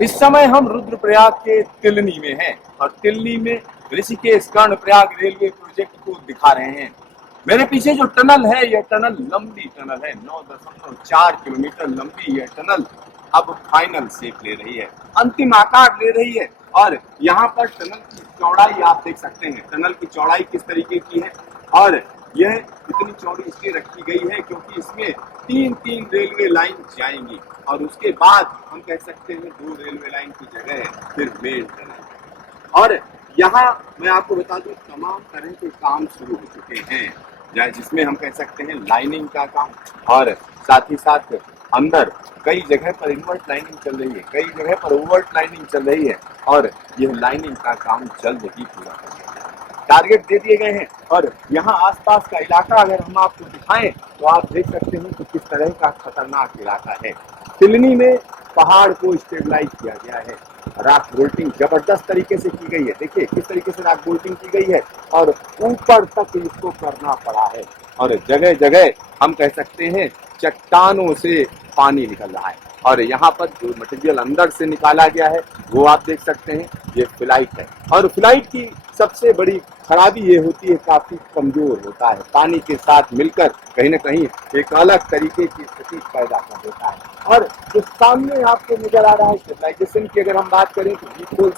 इस समय हम रुद्रप्रयाग के तिलनी में हैं और तिलनी में ऋषिकेश कर्णप्रयाग रेलवे प्रोजेक्ट को दिखा रहे हैं। मेरे पीछे जो टनल है, यह टनल लंबी टनल है। 9.4 किलोमीटर लंबी यह टनल अब फाइनल शेप ले रही है, अंतिम आकार ले रही है। और यहाँ पर टनल की चौड़ाई आप देख सकते हैं, टनल की चौड़ाई किस तरीके की है। और यह इतनी चौड़ी इसलिए रखी गई है क्योंकि इसमें तीन रेलवे लाइन जाएंगी और उसके बाद हम कह सकते हैं 2 रेलवे लाइन की जगह फिर मेन टनल। और यहाँ मैं आपको बता दूं, तमाम तरह के काम शुरू हो चुके हैं, जिसमें हम कह सकते हैं लाइनिंग का काम, और साथ ही साथ अंदर कई जगह पर इन्वर्ट लाइनिंग चल रही है, कई जगह पर ओवर्ट लाइनिंग चल रही है। और यह लाइनिंग का काम जल्द ही पूरा हो जाएगा, टारगेट दे दिए गए हैं। और यहाँ आसपास का इलाका अगर हम आपको दिखाएं तो आप देख सकते हैं कि किस तरह का खतरनाक इलाका है। तिलनी में पहाड़ को स्टेबलाइज किया गया है, रॉक बोल्टिंग जबरदस्त तरीके से की गई है। देखिए किस तरीके से रॉक बोल्टिंग की गई है और ऊपर तक इसको करना पड़ा है। और जगह जगह हम कह सकते हैं चट्टानों से पानी निकल रहा है। और यहाँ पर जो मटेरियल अंदर से निकाला गया है वो आप देख सकते हैं, ये फ्लाइट है। और फ्लाइट की सबसे बड़ी खराबी ये होती है, काफी कमजोर होता है, पानी के साथ मिलकर कहीं ना कहीं एक अलग तरीके की स्थिति पैदा कर देता है। और जो सामने आपको नजर आ रहा है स्टेबलाइजेशन की अगर हम बात करें तो विकोल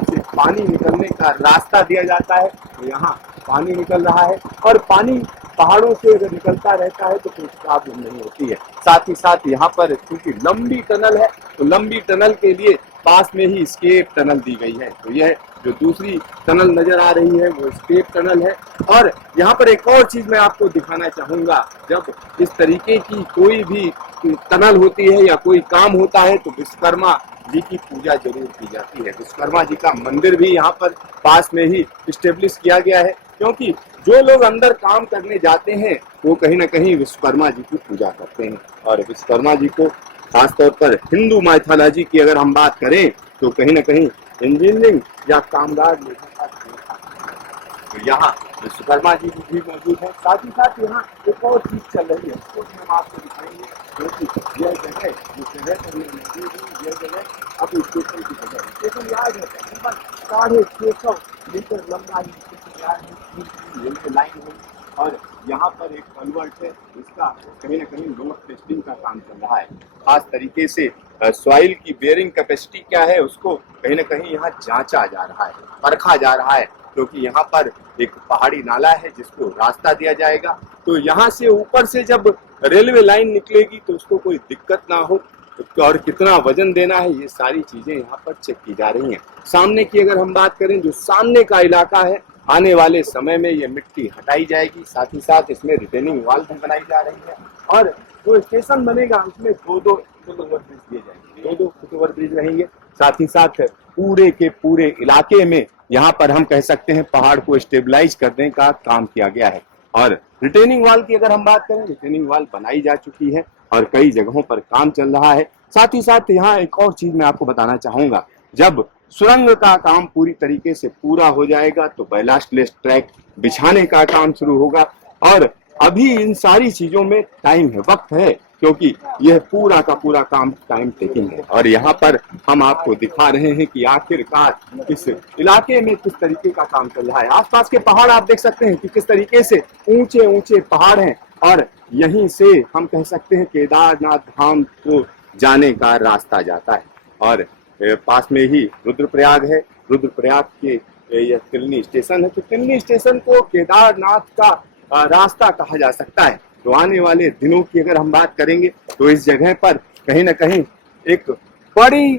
से पानी निकलने का रास्ता दिया जाता है। तो यहाँ पानी निकल रहा है और पानी पहाड़ों से अगर निकलता रहता है तो कोई प्रॉब्लम नहीं होती है। साथ ही साथ यहाँ पर क्योंकि लंबी टनल है तो लंबी टनल के लिए पास में ही स्केप टनल दी गई है। तो यह जो दूसरी टनल नजर आ रही है वो स्केप टनल है। और यहाँ पर एक और चीज मैं आपको दिखाना चाहूंगा, जब इस तरीके की कोई भी टनल होती है या कोई काम होता है तो विश्वकर्मा जी की पूजा जरूर की जाती है। विश्वकर्मा जी का मंदिर भी यहाँ पर पास में ही स्टेब्लिश किया गया है, क्योंकि जो लोग अंदर काम करने जाते हैं वो कहीं ना कहीं विश्वकर्मा जी की पूजा करते हैं। और विश्वकर्मा जी को खासतौर पर हिंदू माइथोलॉजी की अगर हम बात करें तो कहीं ना कहीं इंजीनियरिंग या कामगार लोगों का तो यहाँ विश्वकर्मा जी भी मौजूद है। साथ ही साथ यहाँ एक और चीज चल रही है, उसको भी हम आपको दिखाएंगे, क्योंकि यह जगह यह जगह अब स्टेशन की जगह है। स्टेशन याद है, तकरीबन 650 मीटर लंबा रेलवे लाइन है। और यहाँ पर एक कन्वर्ट है, इसका कहीं ना कहीं लोड टेस्टिंग का काम चल रहा है। खास तरीके से सॉइल की बेयरिंग कैपेसिटी क्या है उसको कहीं ना कहीं यहाँ जांचा जा रहा है, परखा जा रहा है, क्योंकि यहाँ पर एक पहाड़ी नाला है जिसको रास्ता दिया जाएगा। तो यहाँ से ऊपर से जब रेलवे लाइन निकलेगी तो उसको कोई दिक्कत ना हो और कितना वजन देना है, ये सारी चीजें यहाँ पर चेक की जा रही हैं। सामने की अगर हम बात करें, जो सामने का इलाका है, आने वाले समय में ये मिट्टी हटाई जाएगी। साथ ही साथ इसमें रिटेनिंग वॉल भी बनाई जा रही है। और जो स्टेशन बनेगा उसमें 2-2 फुटओवर ब्रिज दिए जाएंगे, 2-2 फुटओवर ब्रिज रहेंगे। साथ ही साथ पूरे के पूरे इलाके में यहाँ पर हम कह सकते हैं पहाड़ को स्टेबलाइज करने का काम किया गया है। और रिटेनिंग वॉल की अगर हम बात करें, रिटेनिंग वॉल बनाई जा चुकी है और कई जगहों पर काम चल रहा है। साथ ही साथ यहाँ एक और चीज मैं आपको बताना चाहूंगा, जब सुरंग का काम पूरी तरीके से पूरा हो जाएगा तो बैलास्टलेस ट्रैक बिछाने का काम शुरू होगा। और अभी इन सारी चीजों में टाइम है, वक्त है, क्योंकि यह पूरा का पूरा काम टाइम टेकिंग है। और यहाँ पर हम आपको दिखा रहे हैं कि आखिरकार इस इलाके में किस तरीके का काम चल रहा है। आसपास के पहाड़ आप देख सकते हैं कि किस तरीके से ऊंचे ऊंचे पहाड़ हैं और यहीं से हम कह सकते हैं केदारनाथ धाम को जाने का रास्ता जाता है। और पास में ही रुद्रप्रयाग है, रुद्रप्रयाग के यह तिलनी स्टेशन है। तो तिलनी स्टेशन को केदारनाथ का रास्ता कहा जा सकता है। तो आने वाले दिनों की अगर हम बात करेंगे तो इस जगह पर कहीं ना कहीं एक बड़ी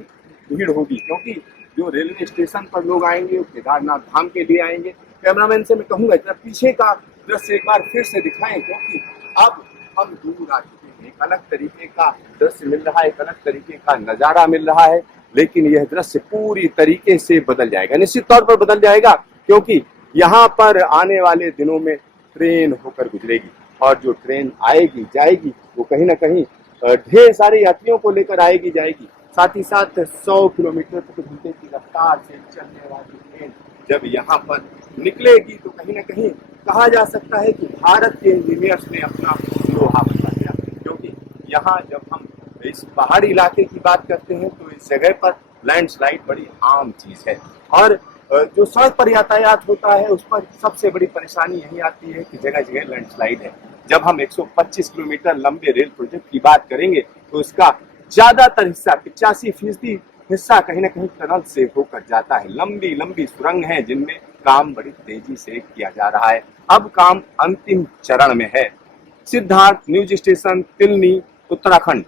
भीड़ होगी, क्योंकि जो रेलवे स्टेशन पर लोग आएंगे वो केदारनाथ धाम के लिए आएंगे। कैमरामैन से मैं कहूंगा जरा पीछे का दृश्य एक बार फिर से दिखाएं, क्योंकि अब हम दूर आ चुके हैं, एक अलग तरीके का दृश्य मिल रहा है, एक अलग तरीके का नजारा मिल रहा है। लेकिन यह दृश्य पूरी तरीके से बदल जाएगा, निश्चित तौर पर बदल जाएगा, क्योंकि यहाँ पर आने वाले दिनों में ट्रेन होकर गुजरेगी और जो ट्रेन आएगी जाएगी वो कहीं ना कहीं ढेर सारे यात्रियों को लेकर आएगी जाएगी। साथ ही साथ 100 किलोमीटर प्रति घंटे की रफ्तार से चलने वाली ट्रेन जब यहाँ पर निकलेगी तो कहीं ना कहीं कहा जा सकता है कि भारत के इंजीनियर्स ने अपना लोहा बचा दिया। क्योंकि यहाँ जब हम इस पहाड़ी इलाके की बात करते हैं तो इस जगह पर लैंडस्लाइड बड़ी आम चीज है। और जो सड़क पर यातायात होता है उस पर सबसे बड़ी परेशानी यही आती है कि जगह जगह लैंडस्लाइड है। जब हम 125 किलोमीटर लंबे रेल प्रोजेक्ट की बात करेंगे तो इसका ज्यादातर हिस्सा 85% हिस्सा कहीं ना कहीं टनल से होकर जाता है। लंबी लंबी सुरंग है जिनमें काम बड़ी तेजी से किया जा रहा है। अब काम अंतिम चरण में है। Siddharth, news station, Tilni, Uttarakhand.